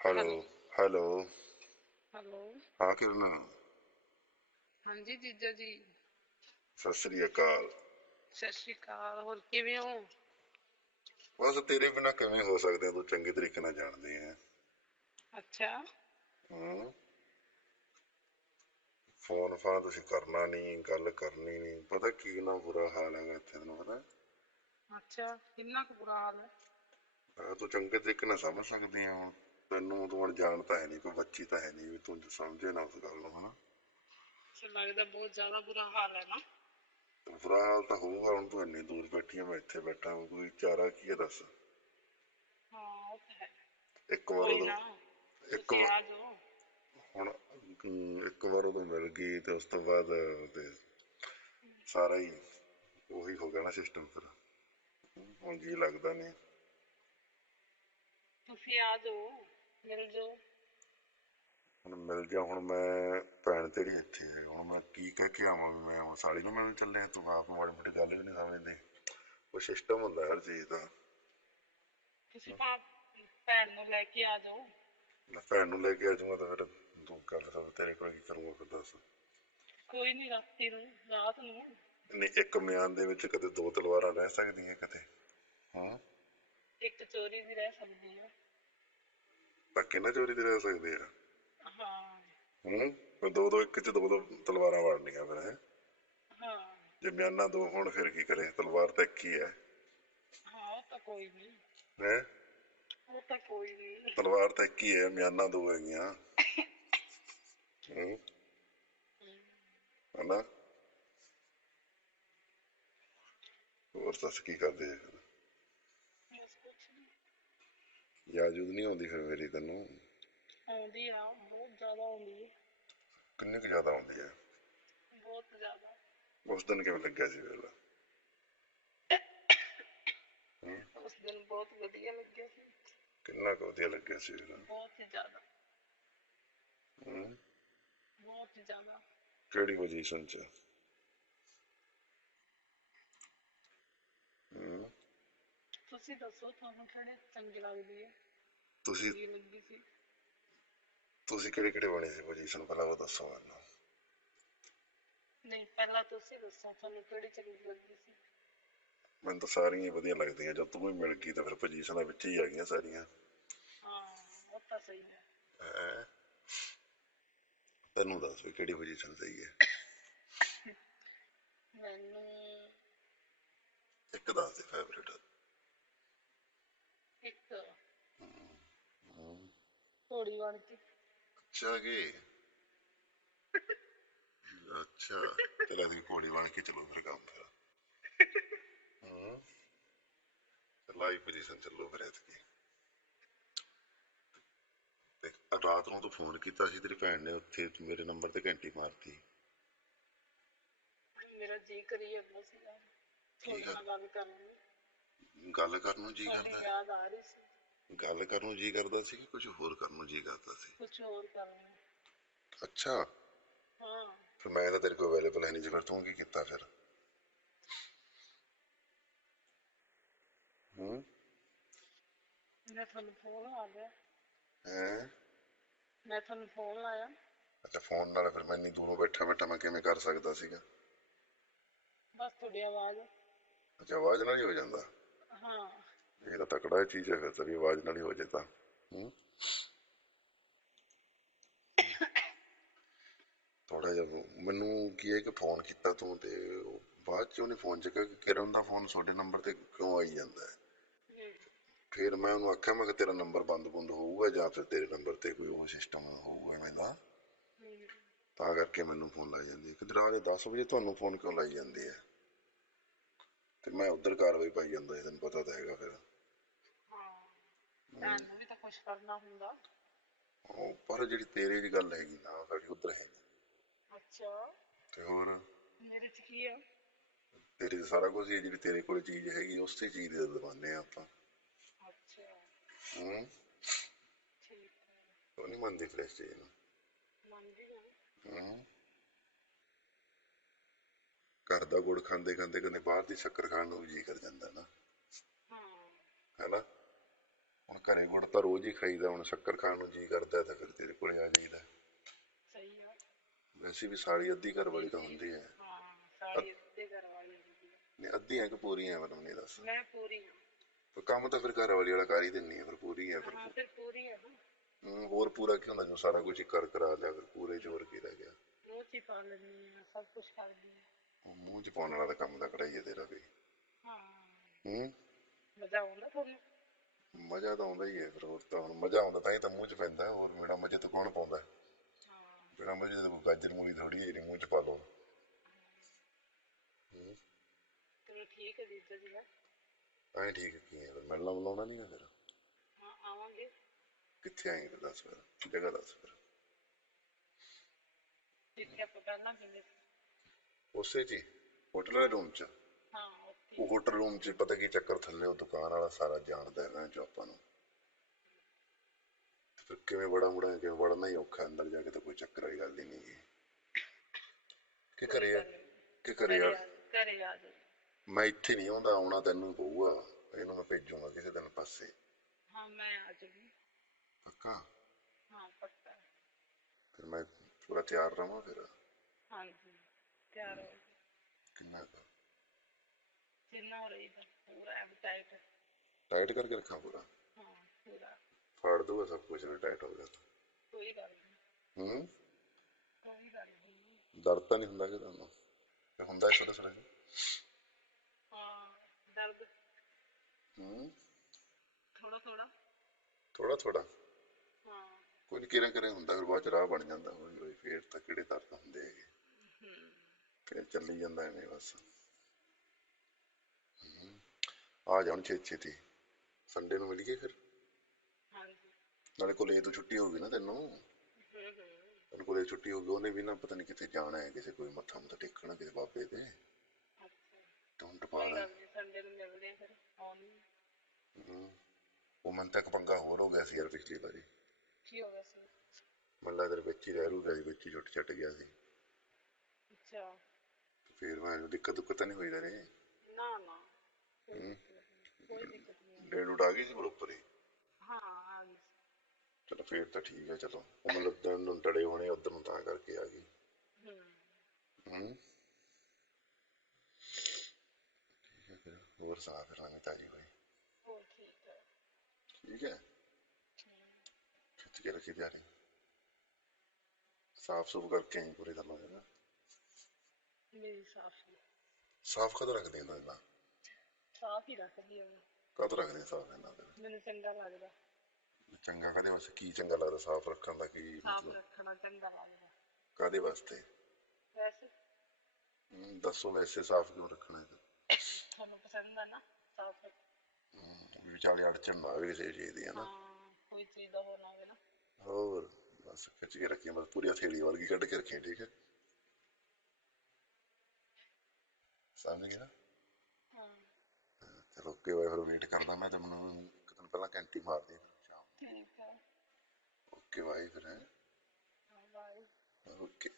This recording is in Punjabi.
Hello hello. ਹੈਲੋ। ਹਾਂ ਕਿਰਨ। ਹਾਂਜੀ ਜੀਜਾ ਜੀ। ਸਤਿ ਸ੍ਰੀ ਅਕਾਲ। ਸਤਿ ਸ਼੍ਰੀ ਅਕਾਲ ਹੋਰ ਕਿਵੇਂ ਹੋ? ਬਸ ਤੇਰੇ ਬਿਨਾ ਕਿਵੇਂ ਹੋ ਸਕਦੇ ਆ? ਤੂੰ ਚੰਗੇ ਤਰੀਕੇ ਨਾਲ ਜਾਣਦੀ ਹੈ ਅੱਛਾ। ਹੂੰ। ਫੋਨ ਫਾਨ ਤੁਸੀਂ ਕਰਨਾ ਨਹੀਂ ਗੱਲ ਕਰਨੀ ਨਹੀਂ ਪਤਾ ਕੀ ਨਾ ਬੁਰਾ ਹਾਲ ਹੈਗਾ ਇੱਥੇ ਤੈਨੂੰ ਪਤਾ? ਅੱਛਾ ਕਿੰਨਾ ਕੁ ਬੁਰਾ ਹਾਲ ਹੈ? ਤੂੰ ਚੰਗੇ ਤਰੀਕੇ ਨਾਲ ਸਮਝ ਸਕਦੀ ਆ ਹੁਣ। ਤੈਨੂੰ ਤੂੰ ਹੁਣ ਜਾਣਦਾ ਹੈ ਨਹੀਂ ਕੋਈ ਬੱਚੀ ਤਾਂ ਹੈ ਨਹੀਂ ਵੀ ਤੂੰ ਸਮਝੇ ਨਾ ਉਸ ਗੱਲ ਨੂੰ ਹਨਾ। ਲੱਗਦਾ ਬਹੁਤ ਜ਼ਿਆਦਾ ਬੁਰਾ ਹਾਲ ਹੈ ਨਾ। ਤੇ ਬੁਰਾ ਹਾਲ ਤਾਂ ਹੋਊਗਾ ਹੁਣ ਤੂੰ ਇੰਨੀ ਦੂਰ ਬੈਠੀ ਆ ਮੈਂ ਇੱਥੇ ਬੈਠਾ ਹਾਂ ਕੋਈ ਚਾਰਾ ਕੀ ਹੈ ਦੱਸ? ਹਾਂ ਉਹ ਤਾਂ ਹੈ। ਇੱਕ ਵਾਰ ਕੋਈ ਉਦੋਂ ਇੱਕ ਤੁਸੀਂ ਵਾਰ ਜਾਓ। ਹੁਣ ਅਮ, ਇੱਕ ਵਾਰ ਉਦੋਂ ਮਿਲ ਗਈ ਤੇ ਉਸ ਤੋਂ ਬਾਅਦ ਤੇ ਸਾਰਾ ਹੀ ਉਹੀ ਹੋ ਗਿਆ ਨਾ ਸਿਸਟਮ ਫਿਰ। ਹੁਣ ਜੀ ਲੱਗਦਾ ਨਹੀਂ ਤੁਸੀਂ ਆ ਜਾਓ। ਮਿਲ ਜਾਓ। ਹੁਣ ਮਿਲ ਜਾ ਹੁਣ ਮੈਂ ਭੈਣ ਤੇਰੀ ਇੱਥੇ ਹੈ ਹੁਣ ਮੈਂ ਕੀ ਕਹਿ ਕੇ ਆਵਾਂ ਵੀ ਮੈਂ ਹੁਣ ਸਾਲੀ ਨੂੰ ਮਿਲਣ ਚੱਲਿਆ ਤੂੰ ਆਪ ਮਾੜੀ ਮੋਟੀ ਗੱਲ ਵੀ ਨਹੀਂ ਸਮਝਦੀ। ਉਹ ਸਿਸਟਮ ਹੁੰਦਾ ਹਰ ਚੀਜ਼ ਦਾ। ਤੁਸੀਂ ਭਾ ਭੈਣ ਨੂੰ ਲੈ ਕੇ ਆ ਜਾਓ। ਮੈਂ ਭੈਣ ਨੂੰ ਲੈ ਕੇ ਆ ਜਾਊਂਗਾ ਤਾਂ ਫਿਰ ਤੂੰ ਗੱਲ ਸਭ ਤੇਰੇ ਕੋਲ ਕੀ ਕਰੂੰਗਾ ਫਿਰ ਦੱਸ। ਕੋਈ ਨਹੀਂ ਰਾਤੀ ਨੂੰ ਰਾਤ ਨੂੰ। ਨਹੀਂ ਇੱਕ ਮਿਆਨ ਦੇ ਵਿੱਚ ਕਦੇ ਦੋ ਤਲਵਾਰਾਂ ਰਹਿ ਸਕਦੀਆਂ ਕਿਤੇ। ਹਾਂ? ਇੱਕ ਚੋਰੀ ਵੀ ਰਹਿ ਸਕਦੀ ਹੈ ਧੱਕੇ ਨਾ ਚੋਰੀ ਰਹਿ ਸਕਦੇ ਆ? ਹਾਂ। ਹੂੰ? ਫਿਰ ਦੋ ਦੋ ਇੱਕ ਚ ਦੋ ਦੋ ਤਲਵਾਰਾਂ ਵੜਨੀਆਂ ਫਿਰ ਹੈ? ਹਾਂ। ਜੇ ਮਿਆਨਾ ਦੋ ਹੋਣ ਫਿਰ ਕੀ ਕਰੇ? ਤਲਵਾਰ ਤਾਂ ਇੱਕ ਹੀ ਹੈ ਹਾਂ ਉਹ ਤਾਂ ਕੋਈ ਨਹੀਂ ਹੈ? ਉਹ ਤਾਂ ਕੋਈ ਨਹੀਂ ਤਲਵਾਰ ਤਾਂ ਇੱਕ ਹੀ ਹੈ ਮਿਆਨਾ ਦੋ ਹੈਗੀਆਂ। ਹੂੰ? ਹਨਾ? ਹੋਰ ਦੱਸ ਕੀ ਕਰਦੇ? ਆ ਫਿਰ? ਬਸ ਕੁਛ ਨਹੀਂ ਯੂਦ ਨਹੀਂ ਆਉਂਦੀ ਫਿਰ ਮੇਰੀ ਤੈਨੂੰ? ਆਉਂਦੀ ਆ ਬਹੁਤ ਜ਼ਿਆਦਾ ਆਉਂਦੀ ਹੈ ਕਿੰਨੀ ਕੁ ਜ਼ਿਆਦਾ ਆਉਂਦੀ ਹੈ ਬਹੁਤ ਜ਼ਿਆਦਾ। ਉਸ ਦਿਨ ਕਿਵੇਂ ਲੱਗਿਆ ਸੀ ਵੇਲਾ ਉਸ ਦਿਨ ਬਹੁਤ ਵਧੀਆ ਲੱਗਿਆ ਸੀ। ਕਿੰਨਾ ਕੁ ਵਧੀਆ ਲੱਗਿਆ ਸੀ ਵੇਲਾ ਬਹੁਤ ਹੀ ਜ਼ਿਆਦਾ। ਹੂੰ। ਬਹੁਤ ਹੀ ਜ਼ਿਆਦਾ। ਕਿਹੜੀ ਪੋਜੀਸ਼ਨ ਚ? ਹੂੰ। ਤੁਸੀਂ ਦੱਸੋ ਤੁਹਾਨੂੰ ਕਿਹੜੇ ਚੰਗੀ ਲੱਗਦੀ ਹੈ ਤੁਸੀਂ ਲੱਗੀ ਸੀ। ਤੁਸੀਂ ਕਿਹੜੇ ਕਿਹੜੇ ਬਣੇ ਸੀ ਪੋਜੀਸ਼ਨ ਪਹਿਲਾਂ ਉਹ ਦੱਸੋ ਮੈਨੂੰ। ਨਹੀਂ ਪਹਿਲਾਂ ਤੁਸੀਂ ਦੱਸੋ ਤੁਹਾਨੂੰ ਕਿਹੜੀ ਚੰਗੀ ਲੱਗੀ ਸੀ। ਮੈਨੂੰ ਤਾਂ ਸਾਰੀਆਂ ਹੀ ਵਧੀਆ ਲੱਗਦੀਆਂ। ਜਦ ਤੂੰ ਵੀ ਮਿਲ ਗਈ ਤਾਂ ਫਿਰ ਪੋਜੀਸ਼ਨਾਂ ਵਿੱਚ ਹੀ ਆ ਗਈਆਂ ਸਾਰੀਆਂ। ਹਾਂ ਉਹ ਤਾਂ ਸਹੀ ਹੈ। ਹੈਂ? ਤੈਨੂੰ ਦੱਸ ਵੀ ਕਿਹੜੀ ਪੋਜੀਸ਼ਨ ਸਹੀ ਹੈ। ਮੈਨੂੰ ਇੱਕ ਦੱਸ ਦੇ ਫੇਵਰੇਟ ਇੱਕ। ਥੋੜੀ ਬਣ ਕੇ। ਅੱਛਾ ਕੀ? ਅੱਛਾ ਚਲ ਅਸੀਂ ਘੋੜੀ ਬਣ ਕੇ ਚਲੋ ਫਿਰ ਕੰਮ ਫਿਰ ਹੂੰ। ਲਾਈਵ ਪੋਜੀਸ਼ਨ ਚੱਲੋ ਫਿਰ ਐਤਕੀ। ਤੇ ਰਾਤ ਨੂੰ ਤੂੰ ਫੋਨ ਕੀਤਾ ਸੀ ਤੇਰੀ ਭੈਣ ਨੇ ਉੱਥੇ ਮੇਰੇ ਨੰਬਰ ਤੇ ਘੰਟੀ ਮਾਰਤੀ। ਮੇਰਾ ਜੀ ਕਰੀ ਜਾਂਦਾ ਸੀਗਾ। ਨਾਲ ਗੱਲ? ਕਰਨ। ਨੂੰ ਜੀ ਕਰਦਾ। ਯਾਦ ਆ ਰਹੀ ਸੀ। ਗੱਲ ਕਰਨ ਨੂੰ ਜੀ ਕਰਦਾ ਸੀ ਕਿ ਕੁਝ ਹੋਰ ਕਰਨ ਨੂੰ ਜੀ ਕਰਦਾ ਸੀ? ਕੁਝ ਹੋਰ ਕਰਨ ਨੂੰ। ਅੱਛਾ। ਹਾਂ। ਫਿਰ ਮੈਂ ਤਾਂ ਤੇਰੇ ਕੋਲ ਅਵੇਲੇਬਲ ਹੈ ਨਹੀਂ ਸੀ ਫਿਰ ਤੂੰ ਕੀ ਕੀਤਾ ਫਿਰ? ਹੂੰ? ਮੈਂ ਤੁਹਾਨੂੰ ਫੋਨ ਲਾ ਲਿਆ। ਹੈਂ? ਮੈਂ ਤੁਹਾਨੂੰ ਫੋਨ ਲਾਇਆ। ਅੱਛਾ ਫੋਨ ਨਾਲ ਫਿਰ ਮੈਂ ਇੰਨੀ ਦੂਰੋਂ ਬੈਠਾ ਬੈਠਾ ਮੈਂ ਕਿਵੇਂ ਕਰ ਸਕਦਾ ਸੀਗਾ? ਬਸ ਤੁਹਾਡੀ ਆਵਾਜ਼। ਅੱਛਾ ਆਵਾਜ਼ ਨਾਲ ਹੀ ਹੋ ਜਾਂਦਾ। ਹਾਂ। ਇਹ ਤਾਂ ਤਕੜਾ ਚੀਜ਼ ਹੈ ਫਿਰ ਤੇਰੀ ਆਵਾਜ਼ ਨਾਲ ਹੀ ਹੋ ਜੇ ਤਾਂ। ਥੋੜਾ ਜਿਹਾ ਮੈਨੂੰ ਕੀ ਹੈ ਕਿ ਫੋਨ ਕੀਤਾ ਤੂੰ ਤੇ ਬਾਅਦ ਚ ਉਹਨੇ ਫੋਨ ਚੱਕਿਆ ਕਿ ਕਿਰਨ ਦਾ ਫੋਨ ਤੁਹਾਡੇ ਨੰਬਰ ਤੇ ਕਿਉਂ ਆਈ ਜਾਂਦਾ ਹੈ? ਫਿਰ ਮੈਂ ਉਹਨੂੰ ਆਖਿਆ, ਮੈਂ ਕਿ ਤੇਰਾ ਨੰਬਰ ਬੰਦ ਬੰਦ ਹੋਊਗਾ ਜਾਂ ਫਿਰ ਤੇਰੇ ਨੰਬਰ ਤੇ ਕੋਈ ਉਹ ਸਿਸਟਮ ਹੋਊਗਾ ਐਵੇਂ ਦਾ। ਤਾਂ ਕਰਕੇ ਮੈਨੂੰ ਫੋਨ ਲਾਈ ਜਾਂਦੀ ਹੈ। ਕਿ ਰਾਤ 10 ਵਜੇ ਤੁਹਾਨੂੰ ਫੋਨ ਕਿਉਂ ਲਾਈ ਜਾਂਦੀ ਹੈ ਤੇ ਮੈਂ ਉਧਰ ਕਾਰਵਾਈ ਪਾਈ ਜਾਂਦਾ ਸੀ, ਤੈਨੂੰ ਪਤਾ ਤਾਂ ਹੈਗਾ ਫਿਰ। ਹਾਂ ਭੈਣ ਨੂੰ ਵੀ ਤਾਂ ਕੁਝ ਕਰਨਾ ਹੁੰਦਾ। ਉਹ ਪਰ ਜਿਹੜੀ ਤੇਰੇ ਦੀ ਗੱਲ ਹੈਗੀ ਨਾ ਸਾਡੀ ਉਧਰ ਹੈ ਨਹੀਂ। ਅੱਛਾ। ਤੇ ਹੋਰ? ਮੇਰੇ ਚ ਕੀ ਆ? ਤੇਰੇ 'ਚ ਸਾਰਾ ਕੁਝ ਹੀ ਜਿਹੜੀ ਤੇਰੇ ਕੋਲ ਚੀਜ਼ ਹੈਗੀ ਉਸੇ ਚੀਜ਼ ਦੇ ਦਵਾਨੇ ਆ ਆਪਾਂ। ਅੱਛਾ। ਹੂੰ? ਠੀਕ ਉਹ ਨਹੀਂ ਮੰਨਦੀ ਫਿਰ ਇਸ ਚੀਜ਼ ਨੂੰ ਮੰਨਦੀ ਹਾਂ ਹੂੰ? ਘਰ ਦਾ ਗੁੜ ਖਾਂਦੇ ਖਾਂਦੇ ਕਦੇ ਬਾਹਰ ਦੀ ਸ਼ੱਕਰ ਖਾਣ ਨੂੰ ਵੀ ਜੀ ਕਰ ਜਾਂਦਾ ਨਾ। ਹਾਂ ਹੈਨਾ? ਹੁਣ ਘਰੇ ਗੁੜ ਤਾਂ ਰੋਜ਼ ਹੀ ਖਾਈਦਾ ਹੁਣ ਸ਼ੱਕਰ ਖਾਣ ਨੂੰ ਜੀ ਕਰਦਾ ਤਾਂ ਫਿਰ ਤੇਰੇ ਕੋਲੇ ਆ ਜਾਈਦਾ। ਸਹੀ ਆ। ਵੈਸੇ ਵੀ ਸਾਲੀ ਅੱਧੀ ਘਰ ਵਾਲੀ ਤਾਂ ਹੁੰਦੀ ਹੈ। ਹਾਂ ਸਾਰੀ ਘਰ ਵਾਲੀ। ਨਹੀਂ ਅੱਧੀਆਂ ਕਿ ਪੂਰੀਆਂ ਮੈਨੂੰ ਨਹੀਂ ਦੱਸ। ਮੈਂ ਪੂਰੀ ਹਾਂ ਪਰ ਕੰਮ ਤਾਂ ਫਿਰ ਘਰ ਵਾਲੀ ਵਾਲਾ ਕਰ ਹੀ ਦਿੰਨੀ ਹੈ ਫਿਰ ਪੂਰੀ ਹੈ ਫਿਰ ਹਾਂ ਫਿਰ ਪੂਰੀ ਹੈ ਨਾ। ਹਮ, ਹੋਰ ਪੂਰਾ ਕੀ ਹੁੰਦਾ ਜੋ ਸਾਰਾ ਕੁਝ ਹੀ ਕਰ ਕਰਾ ਲਿਆ ਫਿਰ ਪੂਰੇ ਜ਼ੋਰ ਕੀ ਰਹਿ ਗਿਆ। ਹੀ ਪਾ ਆ ਸਭ ਕੁਝ ਕਰਦੀ ਆ। ਉਹ ਮੂੰਹ ਚ ਪਾਉਣ ਵਾਲਾ ਤਾਂ ਕੰਮ ਕਰਾਈ ਹੈ ਤੇਰਾ ਵੀ। ਹਾਂ। ਹੂੰ? ਮਜ਼ਾ ਆਉਂਦਾ ਤੁਹਾਨੂੰ? ਮਜ਼ਾ ਤਾਂ ਆਉਂਦਾ ਹੀ ਹੈ ਫਿਰ ਹੋਰ ਤਾਂ ਹੁਣ ਮਜ਼ਾ ਆਉਂਦਾ ਤਾਂ ਹੀ ਤਾਂ ਮੂੰਹ ਚ ਪੈਂਦਾ ਹੈ, ਹੋਰ ਮੇਰਾ ਮਜ਼ੇ ਤੋਂ ਕੌਣ ਪਾਉਂਦਾ? ਹੈ? ਹਾਂ ਬਿਨਾਂ ਮਜ਼ੇ ਤੋਂ ਕੋਈ ਗਾਜਰ ਮੂਲੀ ਥੋੜੀ ਹੈ ਜਿਹੜੀ ਮੂੰਹ ਚ ਪਾ ਲਓ। ਤੇ ਠੀਕ ਹੈ ਜੀਜਾ ਜੀ ਦਾ ਐਂ ਠੀਕ ਕੀ ਹੈ ਫਿਰ? ਮਿਲਣਾ ਮਿਲਾਉਣਾ ਨਹੀਂ ਹੈ ਫਿਰ? ਹਾਂ ਆਵਾਂਗੇ। ਕਿੱਥੇ ਆਏਂਗੇ ਫਿਰ ਦੱਸ ਫਿਰ? ਜਗ੍ਹਾ ਦੱਸ ਫਿਰ। ਜਿੱਥੇ ਆਪਾਂ ਪਹਿਲਾਂ ਮਿਲੇ ਸੀ। ਉਸੇ ਜੀ ਹੋਟਲ ਦੇ ਰੂਮ ਚ। ਹਾਂ ਉਹ ਹੋਟਲ ਰੂਮ ਚ ਪਤਾ ਕੀ ਚੱਕਰ ਥੱਲੇ ਉਹ ਦੁਕਾਨ ਵਾਲਾ ਸਾਰਾ ਜਾਣਦਾ ਹੈ ਨਾ ਜੋ ਆਪਾਂ ਨੂੰ। ਫਿਰ ਕਿਵੇਂ ਬੜਾ ਮੁੜਾ ਕਿ ਵੜਨਾ ਹੀ ਔਖਾ ਅੰਦਰ ਜਾ ਕੇ ਤਾਂ ਕੋਈ ਚੱਕਰ ਵਾਲੀ ਗੱਲ ਹੀ ਨਹੀਂ ਗੀ। ਕਿ ਕਰੇ ਆ? ਕਿ ਕਰੇ ਆ? ਘਰੇ ਆ ਜਾਓ ਮੈਂ ਇੱਥੇ ਨਹੀਂ ਆਉਂਦਾ ਆਉਣਾ ਤੈਨੂੰ ਪਊਗਾ। ਇਹਨੂੰ ਮੈਂ ਭੇਜੂਗਾ ਕਿਸੇ ਦਿਨ ਪਾਸੇ। ਹਾਂ ਮੈਂ ਆ ਜਾਊਂਗੀ। ਪੱਕਾ? ਹਾਂ ਪੱਕਾ। ਫਿਰ ਮੈਂ ਪੂਰਾ ਤਿਆਰ ਰਵਾਂ ਫਿਰ। ਹਾਂਜੀ। ਤਿਆਰ ਹੋ ਗਏ। ਕਿੰਨਾ ਕੁ? ਜਿੰਨਾ ਹੋ ਰਹੀ ਬਸ ਪੂਰਾ ਟਾਈਟ। ਕਰਕੇ ਰੱਖਾਂ ਪੂਰਾ? ਹਾਂ ਪੂਰਾ। ਫਾੜ ਦੂਗਾ ਸਭ ਕੁਝ ਨਾ ਟਾਈਟ ਹੋ ਗਿਆ ਤਾਂ। ਕੋਈ ਗੱਲ ਨਹੀਂ ਹੂੰ? ਕੋਈ ਗੱਲ ਨਹੀਂ ਦਰਦ ਤਾਂ ਨਹੀਂ ਹੁੰਦਾ ਕਿ ਤੁਹਾਨੂੰ? ਤੇ ਹੁੰਦਾ ਹੈ ਥੋੜਾ ਥੋੜਾ ਹਾਂ ਦਰਦ। ਹੂੰ? ਥੋੜਾ ਥੋੜਾ ਥੋੜਾ ਥੋੜਾ ਹਾਂ। ਕੋਈ ਕਿਰੇ ਕਿਰੇ ਹੁੰਦਾ ਫਿਰ ਬਾਅਦ ਚ ਰਾਹ ਬਣ ਜਾਂਦਾ ਹੌਲੀ ਹੌਲੀ ਫੇਰ ਤਾਂ ਕਿਹੜੇ ਦਰਦ ਹੁੰਦੇ ਹੈਗੇ। ਫੇਰ ਚੱਲੀ ਜਾਂਦਾ ਐਵੇਂ ਬਸ। ਆ ਜਾਣ ਛੇਤੀ ਛੇਤੀ। ਸੰਡੇ ਨੂੰ ਮਿਲ ਗਏ ਫਿਰ। ਹਾਂਜੀ। ਨਾਲੇ ਕੋਲੇ ਤੋਂ ਛੁੱਟੀ ਹੋਊਗੀ ਨਾ ਤੈਨੂੰ। ਹੂੰ ਹੂੰ। ਤੈਨੂੰ ਕੋਲੇ ਛੁੱਟੀ ਹੋਊਗੀ ਉਹਨੇ ਵੀ ਨਾ ਪਤਾ ਨਹੀਂ ਕਿੱਥੇ ਜਾਣਾ ਹੈ ਕਿਸੇ ਕੋਈ ਮੱਥਾ ਮੁੱਥਾ ਟੇਕਣਾ ਕਿਸੇ ਬਾਬੇ ਦੇ। ਸੰਡੇ ਨੂੰ ਮਿਲਦੇ ਫਿਰ ਆਉਣੀ ਉਹ ਮਨ ਤੱਕ ਪੰਗਾ ਹੋਰ ਹੋ ਗਿਆ ਸੀ ਯਾਰ ਪਿਛਲੀ ਵਾਰੀ। ਕੀ ਹੋ ਗਿਆ ਸੀ? ਮੱਲਾ ਤੇਰੇ ਵਿੱਚ ਹੀ ਰਹਿ ਰੂ ਗਿਆ ਵਿੱਚ ਹੀ ਛੁੱਟ ਛੱਟ ਗਿਆ ਸੀ। ਅੱਛਾ। ਤੇ ਫਿਰ ਮੈਂ ਦਿੱਕਤ ਦੁੱਕਤ ਨਹੀਂ ਹੋਈ ਨਾ ਨਾ। ਕੋਈ ਹੂੰ। ਦਿੱਕਤ ਨਹੀਂ, ਕੋਈ ਦਿੱਕਤ ਨਹੀਂ ਡੇਢ ਉਡਾ ਗਈ ਸੀ ਬਰੋਬਰ ਹੀ। ਹਾਂ ਆ ਗਈ ਸੀ। ਚਲੋ ਫੇਰ ਤਾਂ ਠੀਕ ਹੈ ਚਲੋ। ਉਹ ਮਤਲਬ ਦਿਨ ਨੂੰ ਹੋਣੇ ਉਧਰ ਨੂੰ ਤਾਂ ਕਰਕੇ ਆ ਗਈ। ਹੂੰ। ਹੂੰ। ਠੀਕ ਹੈ ਫਿਰ ਹੋਰ ਸੁਣਾ ਫਿਰ ਨਵੀਂ ਤਾਜੀ ਹੋਰ ਠੀਕ ਹੈ। ਠੀਕ ਹੈ। ਖਿੱਚ ਕੇ ਰੱਖੀ ਤਿਆਰੀ। ਸਾਫ਼ ਸੁਫ ਕਰਕੇ ਆਈ ਪੂਰੀ ਤਰ੍ਹਾਂ ਨਾ ਮੇਰੀ ਸਾਫ਼ ਹੀ ਸਾਫ਼ ਕਦੋਂ ਰੱਖਦੇ ਇਹਨਾਂ ਦਾ ਸਾਫ਼ ਹੀ ਰੱਖਦੀ ਹਾਂ। ਕਦੋਂ ਰੱਖਦੇ ਸਾਫ਼ ਇਹਨਾਂ ਦਾ? ਮੈਨੂੰ ਚੰਗਾ ਲੱਗਦਾ। ਚੰਗਾ ਕਦੇ ਵਾਸਤੇ? ਕੀ ਚੰਗਾ ਲੱਗਦਾ ਸਾਫ਼ ਰੱਖਣ ਦਾ ਕੀ ਸਾਫ਼ ਮਤਲਬ? ਰੱਖਣਾ ਚੰਗਾ ਲੱਗਦਾ। ਕਾਦੇ ਵਾਸਤੇ? ਵੈਸੇ। ਹੂੰ, ਦੱਸੋ ਵੈਸੇ ਸਾਫ਼ ਕਿਉਂ ਰੱਖਣਾ ਹੈ ਤੁਹਾਨੂੰ ਪਸੰਦ ਆ ਨਾ ਸਾਫ਼ ਰੱਖ। ਹੂੰ, ਵੀ ਵਿਚਾਲੇ ਅੜਚਣ ਨਾ ਆਵੇ ਕਿਸੇ ਚੀਜ਼ ਦੀ ਹੈ ਨਾ ਹਾਂ ਕੋਈ ਚੀਜ਼ ਦਾ ਹੋ ਨਾ ਹੋਵੇ ਨਾ। ਹੋਰ ਬਸ ਖਿੱਚ ਕੇ ਰੱਖੀ ਬਸ ਪੂਰੀ ਹਥੇਲੀ ਵਰਗੀ ਕੱਢ ਕੇ ਰੱਖੀ ਠੀਕ ਹੈ? ਸਮਝ ਗਏ ਨਾ? ਹਾਂ। ਤੇ ਰੁਕੇ ਹੋਏ ਫਿਰ ਵੇਟ ਕਰਦਾ ਮੈਂ ਤੇ ਮੈਨੂੰ ਇੱਕ ਦਿਨ ਪਹਿਲਾਂ ਘੰਟੀ ਮਾਰ ਦੇ ਸ਼ਾਮ ਠੀਕ ਹੈ। ਓਕੇ ਬਾਈ ਫਿਰ। ਬਾਈ ਓਕੇ